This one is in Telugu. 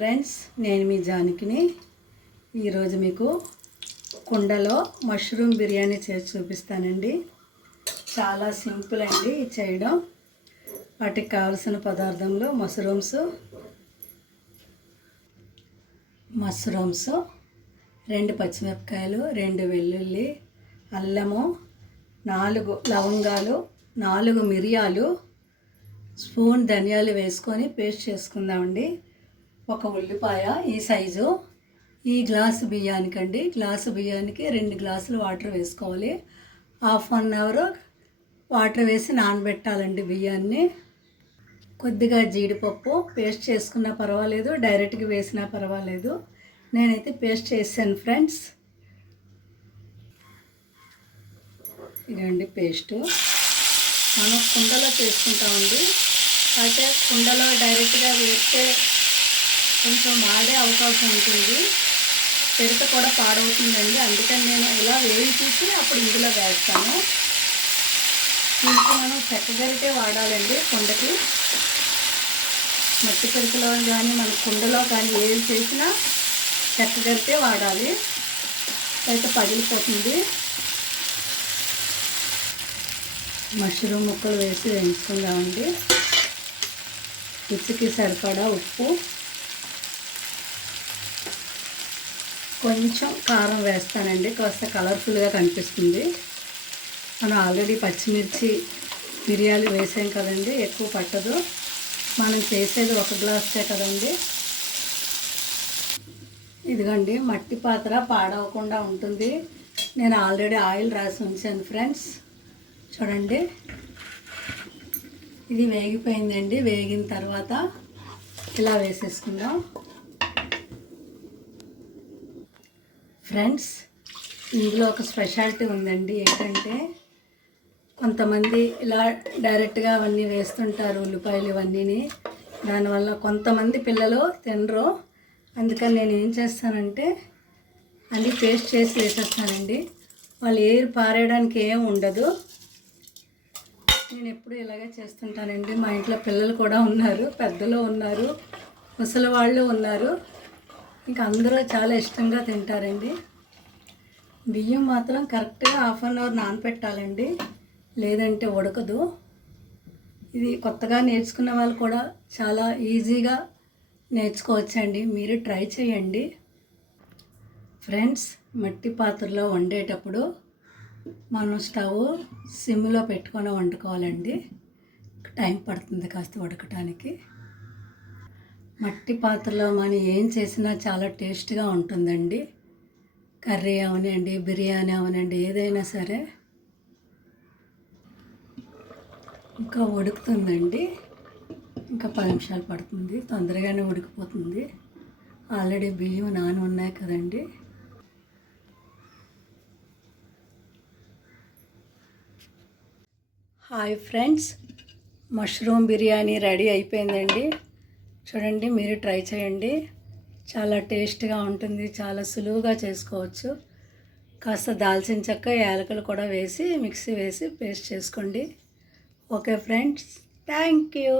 ఫ్రెండ్స్, నేను మీ జానకిని. ఈరోజు మీకు కుండలో మష్రూమ్ బిర్యానీ చేసి చూపిస్తానండి. చాలా సింపుల్ అండి చేయడం. వాటికి కావలసిన పదార్థంలో మష్రూమ్స్ 2 పచ్చిమిరపకాయలు, 2 వెల్లుల్లి, అల్లము, 4 లవంగాలు, 4 మిరియాలు, స్పూన్ ధనియాలు వేసుకొని పేస్ట్ చేసుకుందామండి. 1 ఉల్లిపాయ ఈ సైజు. ఈ గ్లాసు బియ్యానికండి, గ్లాసు బియ్యానికి 2 గ్లాసులు వాటర్ వేసుకోవాలి. 1/2 అవర్ వాటర్ వేసి నానబెట్టాలండి బియ్యాన్ని. కొద్దిగా జీడిపప్పు పేస్ట్ చేసుకున్నా పర్వాలేదు, డైరెక్ట్గా వేసినా పర్వాలేదు. నేనైతే పేస్ట్ చేశాను ఫ్రెండ్స్. ఇదండి పేస్టు. మనం కుండలో చేసుకుంటామండి. అయితే కుండలో డైరెక్ట్గా వేస్తే కొంచెం మాడే అవకాశం ఉంటుంది, పెడత కూడా పాడవుతుందండి. అందుకని నేను ఇలా వేయించేసి అప్పుడు ఇందులో వేస్తాను. దీనికి మనం చెక్కగరిటే వాడాలండి. కుండకి మట్టి పెరుకులో కానీ మన కుండలో కానీ ఏది చేసినా చెక్కగరిటే వాడాలి, అయితే పగిలిపోతుంది. మష్రూమ్ ముక్కలు వేసి వేయించుకుందామండి. రుచికి సరిపడా ఉప్పు, కొంచెం కారం వేస్తానండి, కాస్త కలర్ఫుల్గా కనిపిస్తుంది. మనం ఆల్రెడీ పచ్చిమిర్చి మిరియాలు వేసాం కదండి, ఎక్కువ పట్టదు. మనం చేసేది 1 గ్లాసే కదండి. ఇదిగోండి మట్టి పాత్ర పాడవకుండా ఉంటుంది. నేను ఆల్రెడీ ఆయిల్ రాసి ఉంచాను ఫ్రెండ్స్. చూడండి, ఇది వేగిపోయిందండి. వేగిన తర్వాత ఇలా వేసేసుకుందాం ఫ్రెండ్స్. ఇందులో ఒక స్పెషాలిటీ ఉందండి. ఏంటంటే కొంతమంది ఇలా డైరెక్ట్గా అవన్నీ వేస్తుంటారు, ఉల్లిపాయలు ఇవన్నీని. దానివల్ల కొంతమంది పిల్లలు తినరు. అందుకని నేను ఏం చేస్తానంటే అన్నీ పేస్ట్ చేసి వేసేస్తానండి. వాళ్ళు ఏరు పారేయడానికి ఏం ఉండదు. నేను ఎప్పుడు ఇలాగే చేస్తుంటానండి. మా ఇంట్లో పిల్లలు కూడా ఉన్నారు, పెద్దలు ఉన్నారు, ముసలి వాళ్ళు ఉన్నారు. ఇంకా అందరూ చాలా ఇష్టంగా తింటారండి. బియ్యం మాత్రం కరెక్ట్గా 1/2 అవర్ నానపెట్టాలండి, లేదంటే ఉడకదు. ఇది కొత్తగా నేర్చుకున్న వాళ్ళు కూడా చాలా ఈజీగా నేర్చుకోవచ్చండి. మీరు ట్రై చేయండి ఫ్రెండ్స్. మట్టి పాత్రలో వండేటప్పుడు మనం స్టవ్ సిమ్లో పెట్టుకొని వండుకోవాలండి. టైం పడుతుంది కాస్త ఉడకటానికి. మట్టి పాత్రలో మనం ఏం చేసినా చాలా టేస్ట్గా ఉంటుందండి. కర్రీ అవనండి, బిర్యానీ అవనండి, ఏదైనా సరే. ఇంకా ఉడుకుతుందండి, ఇంకా 10 నిమిషాలు పడుతుంది, తొందరగానే ఉడికిపోతుంది. ఆల్రెడీ బియ్యం నాని ఉన్నాయి కదండి. Hi friends, mushroom biryani ready అయిపోయిందండి. చూడండి, మీరు ట్రై చేయండి. చాలా టేస్ట్గా ఉంటుంది, చాలా సులువుగా చేసుకోవచ్చు. కాస్త దాల్చిన చెక్క, యాలకులు కూడా వేసి మిక్సీ వేసి పేస్ట్ చేసుకోండి. Okay friends, thank you.